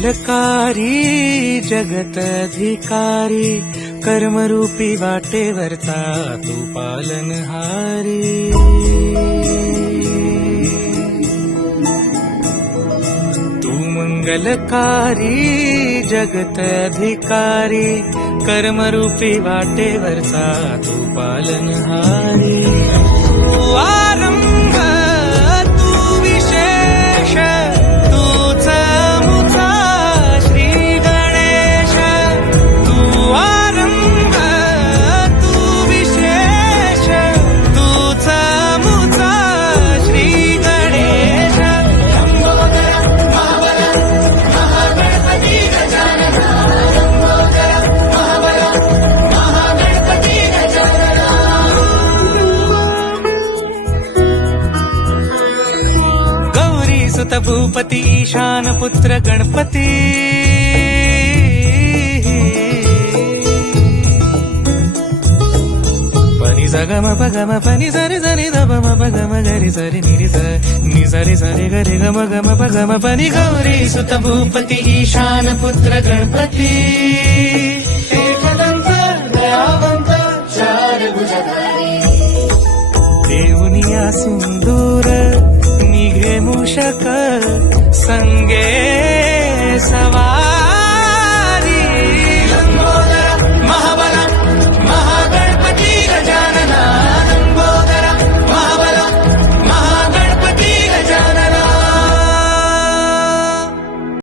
मंगलकारी जगत अधिकारी कर्मरूपी वाटेवरचा तू पालनहारी। तू मंगलकारी जगत अधिकारी कर्मरूपी वाटेवरचा तू पालनहारी। तू आरंभ तू विशेष तूच मुचा श्री गणेश। तू आरंभ तू विशेष तूच मुचा श्री गणेश। सुत भूपती ईशान पुत्र गणपती। पनी सगम पगम पनी सरि सरि धम पगम गरि सरि निरि नि सरि सरि गरि गम गम पगम पनी। गौरी सुत भूपती ईशान पुत्र गणपती। एकदंत दयावंत चार भुजधारी देऊनिया सिंदूर निघे मूषक संगे सवार।